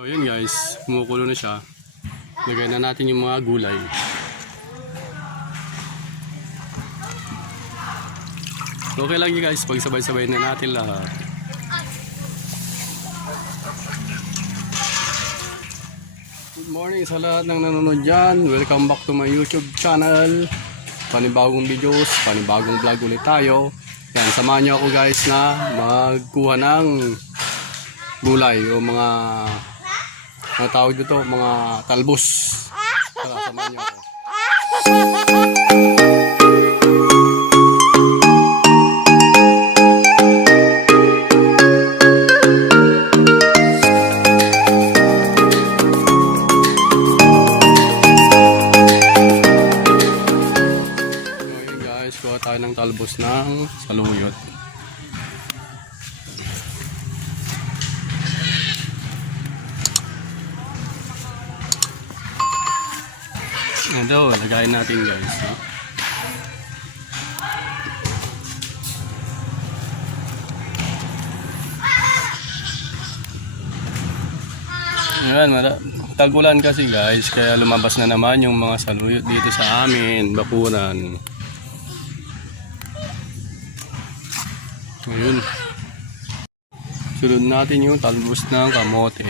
So yun guys, kumukulo na siya. Lagay na natin yung mga gulay. Okay lang yun guys, pag sabay-sabay na natin lahat. Good morning sa lahat ng nanonood dyan. Welcome back to my YouTube channel. Panibagong videos, panibagong vlog ulit tayo. Yan, samahan nyo ako guys na magkuha ng gulay o mga tawag dito, mga talbos. Tara, samahan nyo ako. Kuha tayo ng talbos ng saluyot. Ito, lagayin natin guys. Ayan, tagulan kasi guys, kaya lumabas na naman yung mga saluyot dito sa amin, bakuran. Ayun. Sunod natin yung talbos ng kamote.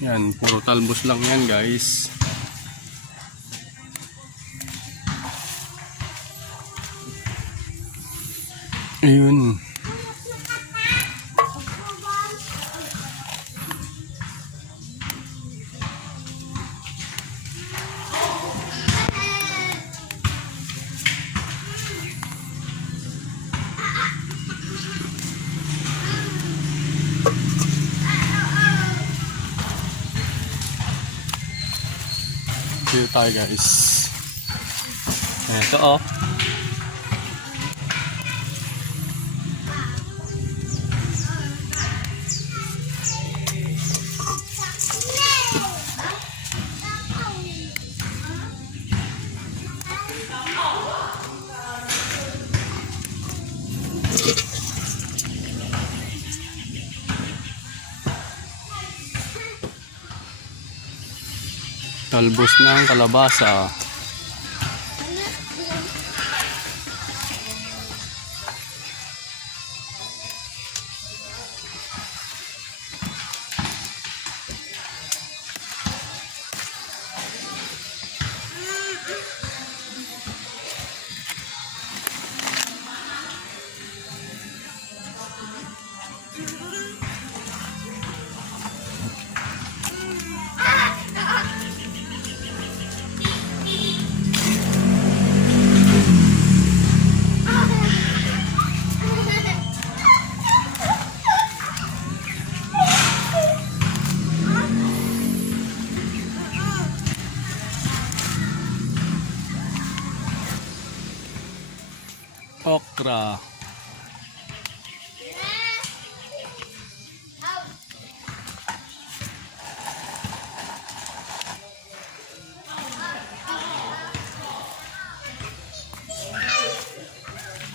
Yan, puro talbos lang yan guys. Ayun. Dito tayo guys. Ito oh. Talbos ng kalabasa. Okra.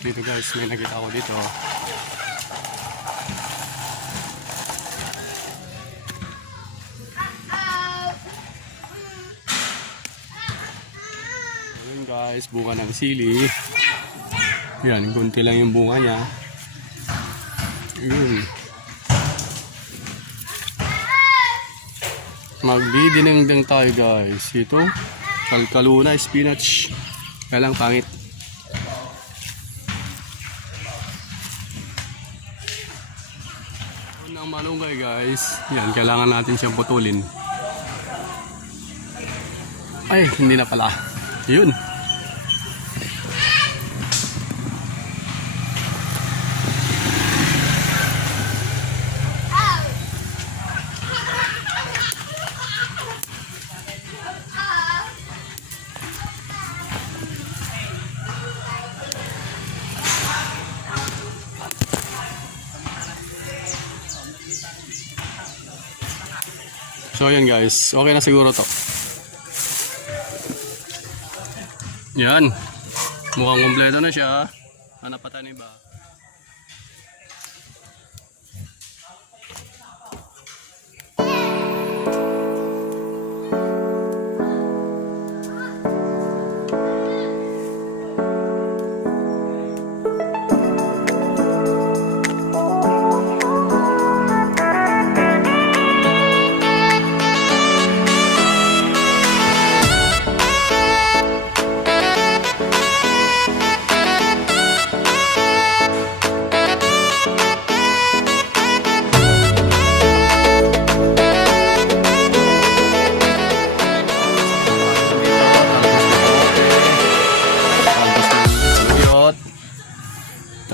Dito guys, may nakita ako dito. Ayun guys, bunga ng sili. Yan, kunti lang yung bunga niya. Yun. Magdidinengdeng tayo guys. Ito, kalkaluna, spinach. Kaya lang pangit. Unang malunggay guys. Yan, kailangan natin siyang putulin. Ay, hindi na pala. Yun. So ayan guys, okay na siguro to. Yan. Mukhang kumpleto na siya. Hanap pa tayo iba.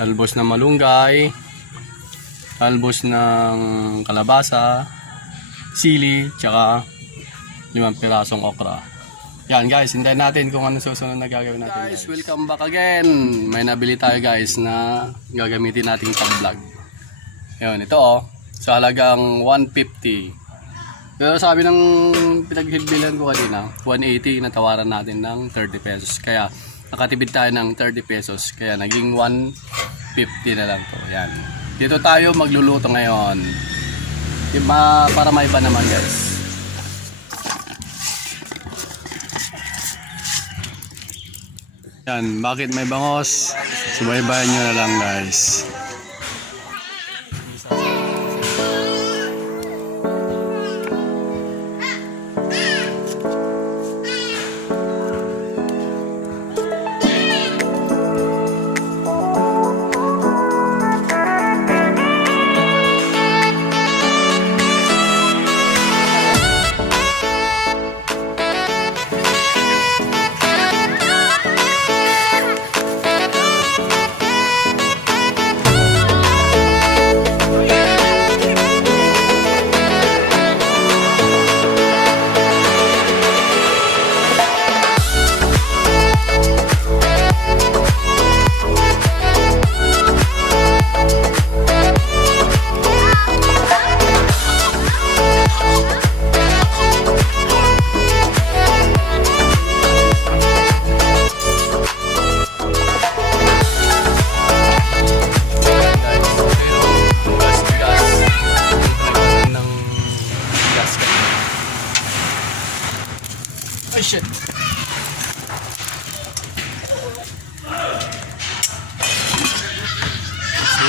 Talbos ng malunggay, talbos ng kalabasa, sili, tsaka 5 pirasong okra. Yan guys, hintayin natin kung ano susunod na gagawin natin. Guys, welcome back again. May nabili tayo guys na gagamitin nating pang-vlog. Yun, ito sa halagang 150. Pero sabi ng pinaghilbilan ko kanina, 180 natawaran natin ng 30 pesos. Kaya nakatipid tayo ng 30 pesos. Kaya naging 150 na lang to. Yan. Dito tayo magluluto ngayon. Para maiba naman guys. Yan. Bakit may bangos? Subaybayan nyo na lang guys. Ay shit.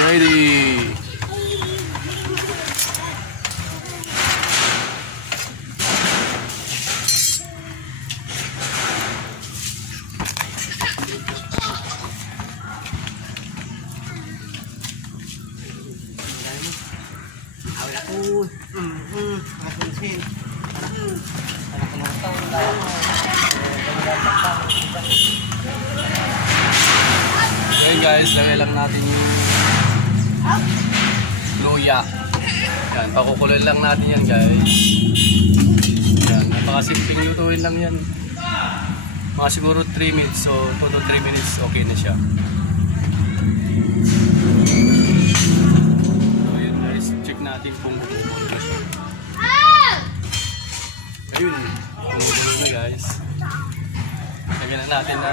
Ready. Okay guys, lagay lang natin yung luya. Yan, pakukuloy lang natin yan guys. Yan, napakasimpleng lutuin lang yan. Mga siguro 3 minutes, so 2 to 3 minutes okay na siya. So yun guys, check natin kung kumukulo na siya. Ayun, kumukulo na guys. Lagyan na natin na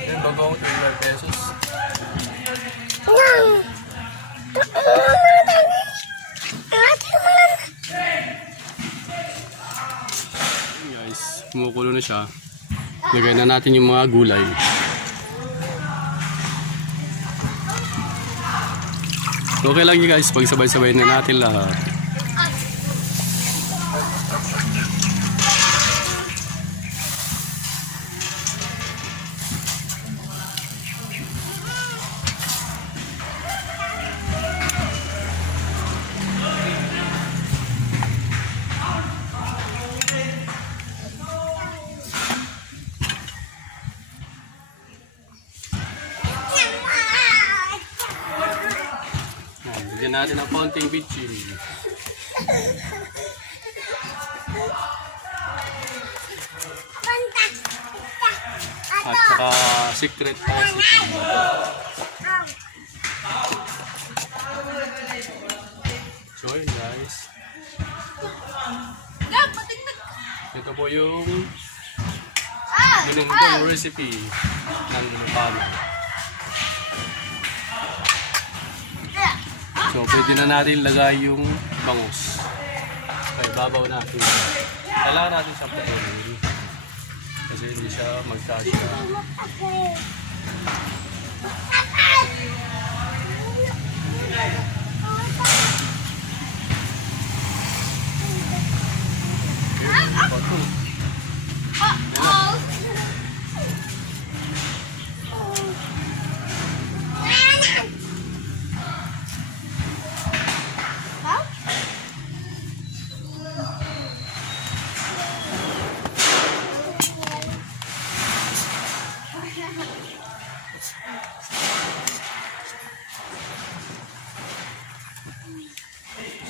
then bago 25 pesos. Guys, kumukulo na siya. Lagyan na natin yung mga gulay. Okay lang yun guys, pag sabay-sabay na natin lahat. Bigyan natin ng konting bitchin. At saka secret recipe. So yun guys. Ito po yung Ginugtong recipe ng palo. So, pwede na natin lagay yung bangus. Okay, babaw natin. Kailangan natin siyang patuloy. Kasi hindi siya magkasya.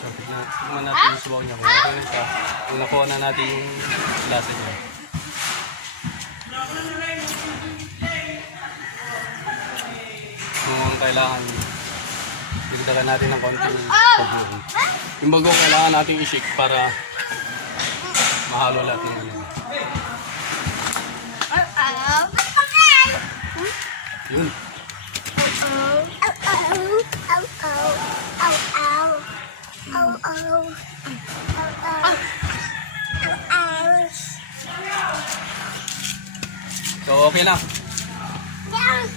So, tignan natin yung subaw niya. Kung okay na siya, kung nakuha na natin yung lasa niya. Kung kailangan, dagdagan natin ng konting pagbuong. Yung bagong kailangan natin i-shake para mahalo lahat ng ano. Yun. So, okay na. Let's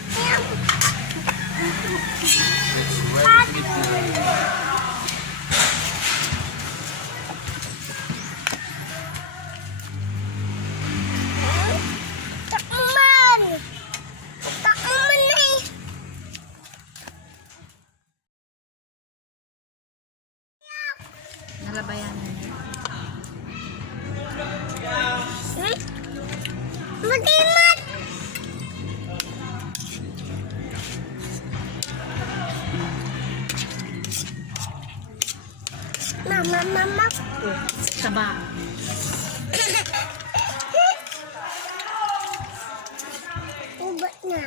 ready it now. Nalabayan na niya. Madimat! Mama. Taba. Ubat na.